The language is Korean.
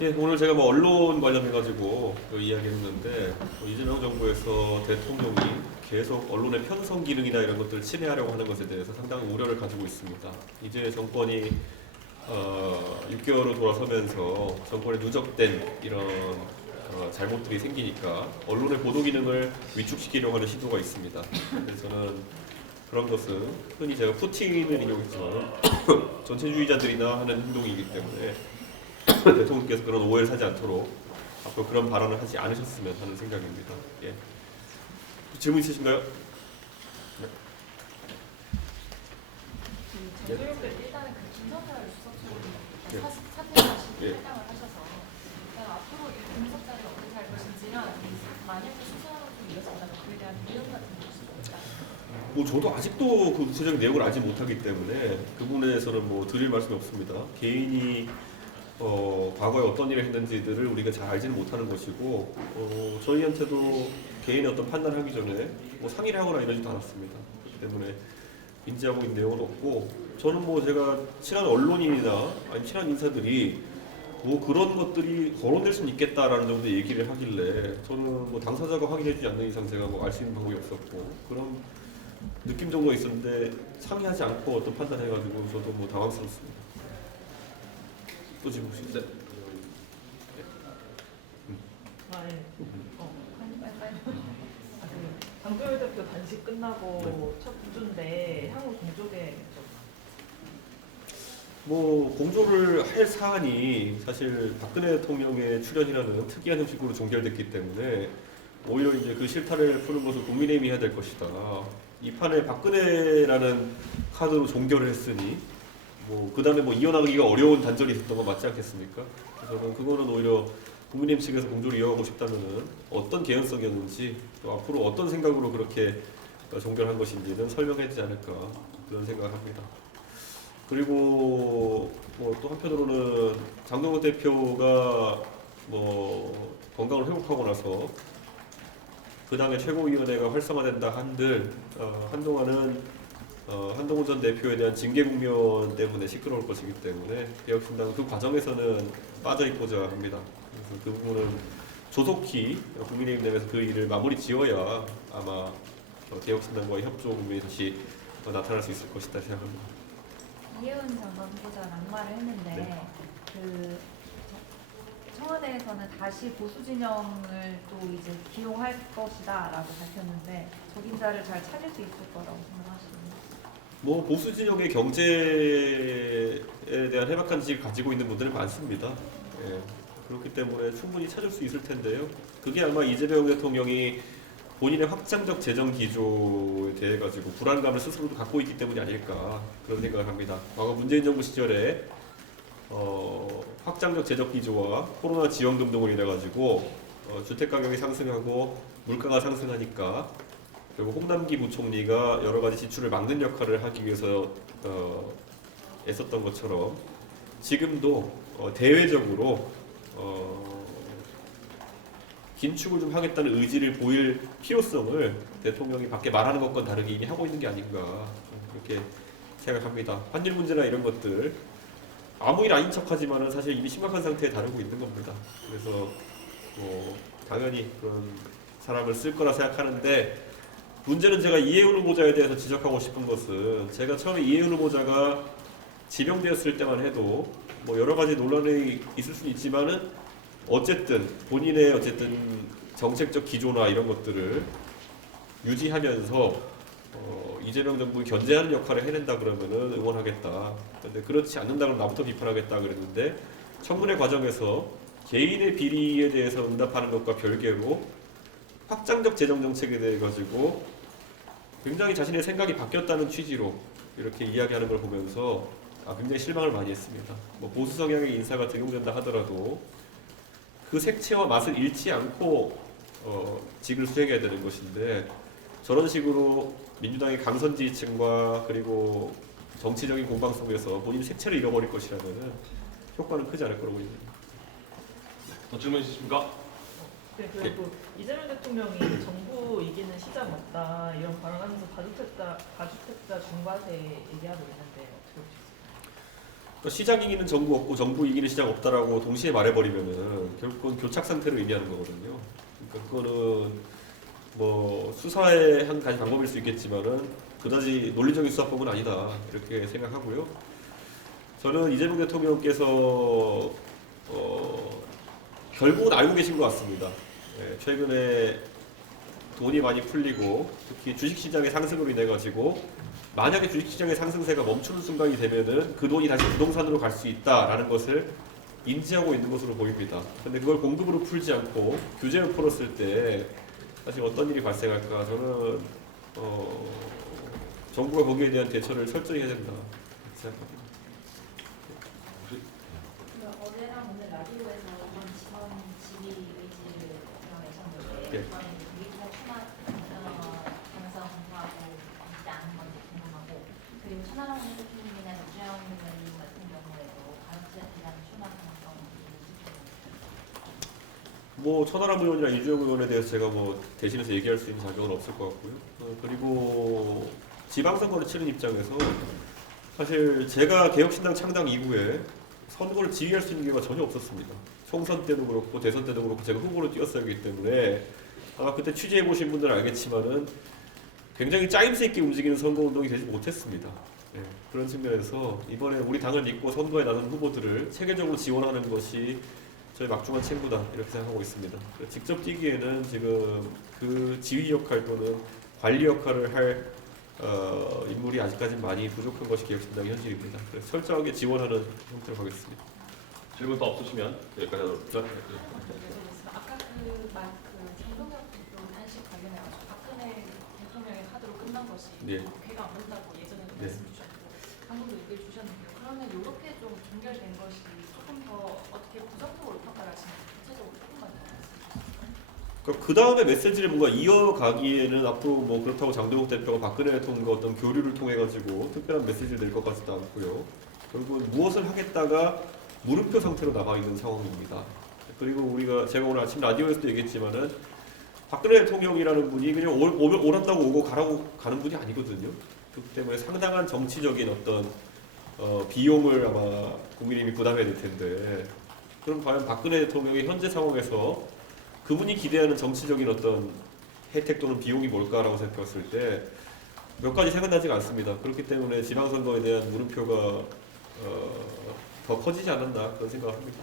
예, 오늘 제가 뭐 언론 관련해가지고 그 이야기했는데 이재명 정부에서 대통령이 계속 언론의 편성 기능이나 이런 것들을 침해하려고 하는 것에 대해서 상당히 우려를 가지고 있습니다. 이제 정권이 6개월로 돌아서면서 정권에 누적된 이런 잘못들이 생기니까 언론의 보도 기능을 위축시키려고 하는 시도가 있습니다. 그래서 저는 그런 것은 흔히 제가 푸틴을 인용했지만 전체주의자들이나 하는 행동이기 때문에 대통령께서 그런 오해를 사지 않도록 앞으로 그런 발언을 하지 않으셨으면 하는 생각입니다. 예. 질문 있으신가요? 네. 정교육을 일단은 그 김성달 예. 수석처럼 사퇴를 하시고 예. 탈당을 하셔서 앞으로 이 공석자를 어떻게 할 것인지랑 만약에 수사로 좀 이어진다면 그에 대한 내용 같은 것이 있다. 뭐 저도 아직도 그 구체적인 내용을 알지 못하기 때문에 그 부분에서는 뭐 드릴 말씀이 없습니다. 개인이 과거에 어떤 일을 했는지들을 우리가 잘 알지는 못하는 것이고 저희한테도 개인의 어떤 판단을 하기 전에 뭐 상의를 하거나 이러지도 않았습니다. 그렇기 때문에 인지하고 있는 내용은 없고 저는 뭐 제가 친한 언론인이나 아니면 친한 인사들이 뭐 그런 것들이 거론될 수는 있겠다라는 정도의 얘기를 하길래 저는 뭐 당사자가 확인해주지 않는 이상 제가 뭐 알 수 있는 방법이 없었고 그런 느낌 정도가 있었는데 상의하지 않고 어떤 판단해가지고 저도 뭐 당황스럽습니다. 또 질문 있으세요? 아, 예. 빨리. 장도열 대표 단식 끝나고 네. 첫 주인데 향후 공조계겠죠. 뭐 공조를 할 사안이 사실 박근혜 대통령의 출연이라는 특이한 형식으로 종결됐기 때문에 오히려 이제 그 실타를 푸는 것을 국민의힘이 해야 될 것이다. 이 판에 박근혜라는 카드로 종결을 했으니 뭐 그다음에 뭐 이어나가기가 어려운 단절이 있었던 거 맞지 않겠습니까? 그래서 저는 그거는 오히려 국민의힘 측에서 공조를 이어가고 싶다면은 어떤 개연성이었는지 또 앞으로 어떤 생각으로 그렇게 종결한 것인지는 설명해야 되지 않을까 그런 생각을 합니다. 그리고 뭐 또 한편으로는 장동건 대표가 뭐 건강을 회복하고 나서 그 당의 최고위원회가 활성화된다 한들 한동안은 한동훈 전 대표에 대한 징계 국면 때문에 시끄러울 것이기 때문에 개혁신당은 그 과정에서는 빠져 있고자 합니다. 그래서 그 부분은 조속히 국민의힘 내에서 그 일을 마무리 지어야 아마 개혁신당과의 협조 국면이 다시 나타날 수 있을 것이다 생각합니다. 이혜원 장관 후보자가 낙마를 했는데 네. 그 청와대에서는 다시 보수 진영을 또 이제 기용할 것이다라고 밝혔는데 적임자를 잘 찾을 수 있을 거라고 생각하시나요? 뭐 보수 진영의 경제에 대한 해박한 지식을 가지고 있는 분들은 많습니다. 예, 그렇기 때문에 충분히 찾을 수 있을 텐데요. 그게 아마 이재명 대통령이 본인의 확장적 재정 기조에 대해 가지고 불안감을 스스로도 갖고 있기 때문이 아닐까 그런 생각을 합니다. 과거 문재인 정부 시절에 확장적 재정 기조와 코로나 지원금 등으로 인해 가지고 주택 가격이 상승하고 물가가 상승하니까 결국 홍남기 부총리가 여러 가지 지출을 막는 역할을 하기 위해서 애썼던 것처럼 지금도 대외적으로 긴축을 좀 하겠다는 의지를 보일 필요성을 대통령이 밖에 말하는 것과는 다르게 이미 하고 있는 게 아닌가 그렇게 생각합니다. 환율 문제나 이런 것들 아무 일 아닌 척하지만은 사실 이미 심각한 상태에 다루고 있는 겁니다. 그래서 뭐 당연히 그런 사람을 쓸 거라 생각하는데 문제는 제가 이해훈 후보자에 대해서 지적하고 싶은 것은 제가 처음에 이해훈 후보자가 지명되었을 때만 해도 뭐 여러 가지 논란이 있을 수는 있지만은 어쨌든 본인의 어쨌든 정책적 기조나 이런 것들을 유지하면서 이재명 정부를 견제하는 역할을 해낸다 그러면은 응원하겠다. 근데 그렇지 않는다 그러면 나부터 비판하겠다 그랬는데 청문회 과정에서 개인의 비리에 대해서 응답하는 것과 별개로 확장적 재정 정책에 대해 가지고 굉장히 자신의 생각이 바뀌었다는 취지로 이렇게 이야기하는 걸 보면서 굉장히 실망을 많이 했습니다. 뭐 보수 성향의 인사가 등용된다 하더라도 그 색채와 맛을 잃지 않고 직을 수행해야 되는 것인데 저런 식으로 민주당의 강선 지지층과 그리고 정치적인 공방 속에서 본인의 색채를 잃어버릴 것이라면 효과는 크지 않을 거라고 봅니다. 더 질문 있으십니까? 네, 그리고 이재명 대통령이 정부 이기는 시장 없다 이런 발언하면서 다주택자 중과세 얘기하고 있는데 어떻게 보십니까? 그러니까 시장 이기는 정부 없고 정부 이기는 시장 없다라고 동시에 말해버리면은 결국은 교착 상태를 의미하는 거거든요. 그러니까 그거는 뭐 수사의 한 가지 방법일 수 있겠지만은 그다지 논리적인 수사법은 아니다 이렇게 생각하고요. 저는 이재명 대통령께서 결국은 알고 계신 것 같습니다. 예, 최근에 돈이 많이 풀리고 특히 주식시장의 상승으로 인해 가지고 만약에 주식시장의 상승세가 멈추는 순간이 되면은 그 돈이 다시 부동산으로 갈 수 있다라는 것을 인지하고 있는 것으로 보입니다. 근데 그걸 공급으로 풀지 않고 규제로 풀었을 때 사실 어떤 일이 발생할까 저는 정부가 거기에 대한 대처를 철저히 해야 된다 생각합니다. 어제랑 오늘 라디오에서 이번 지원 지휘 의지를 드러내셨는데 네. 이번에 위기사 추마 가능성 공부하고 있지 않은 건지 궁금하고 그리고 천하람 대표님이나 유주영 의원님 같은 경우에도 가로채 대한 추마 가능성이 있는지 뭐 천하람 의원이나 이주영 의원에 대해서 제가 뭐 대신해서 얘기할 수 있는 자격은 없을 것 같고요. 그리고 지방선거를 치는 입장에서 사실 제가 개혁신당 창당 이후에 선거를 지휘할 수 있는 기회가 전혀 없었습니다. 총선 때도 그렇고 대선 때도 그렇고 제가 후보로 뛰었어야 하기 때문에 아마 그때 취재해 보신 분들은 알겠지만은 굉장히 짜임새 있게 움직이는 선거운동이 되지 못했습니다. 예, 그런 측면에서 이번에 우리 당을 믿고 선거에 나선 후보들을 체계적으로 지원하는 것이 저희 막중한 책무다 이렇게 생각하고 있습니다. 직접 뛰기에는 지금 그 지휘 역할 또는 관리 역할을 할 인물이 아직까지 많이 부족한 것이 개혁신당의 현실입니다. 그래서 철저하게 지원하는 형태로 가겠습니다. 질문 더 없으시면 여기까지 하도록 하겠습니다. 아까 그 정동영 대표 단식 관련해서 박근혜 대통령의 카드로 끝난 것이 네. 배가 안 온다고 예전에도 네. 말씀 주셨고 방금도 얘기해 주셨는데요. 그러면 이렇게 좀 종결된 것이 조금 더 어떻게 부정적으로 평가하시는지 구체적으로 조금만 더 말씀 주시죠. 그러니까 그 다음에 메시지를 뭔가 이어가기에는 앞으로 뭐 그렇다고 장동욱 대표가 박근혜 대통령과 어떤 교류를 통해 가지고 특별한 메시지를 낼 것 같지도 않고요. 결국은 무엇을 하겠다가 물음표 상태로 남아 있는 상황입니다. 그리고 제가 오늘 아침 라디오에서도 얘기했지만은 박근혜 대통령이라는 분이 그냥 오란다고 오고 가라고 가는 분이 아니거든요. 그렇기 때문에 상당한 정치적인 어떤 비용을 아마 국민이 부담해야 될 텐데 그럼 과연 박근혜 대통령의 현재 상황에서 그분이 기대하는 정치적인 어떤 혜택 또는 비용이 뭘까라고 생각했을 때 몇 가지 생각나지가 않습니다. 그렇기 때문에 지방선거에 대한 물음표가 더 커지지 않았나 그런 생각을 합니다.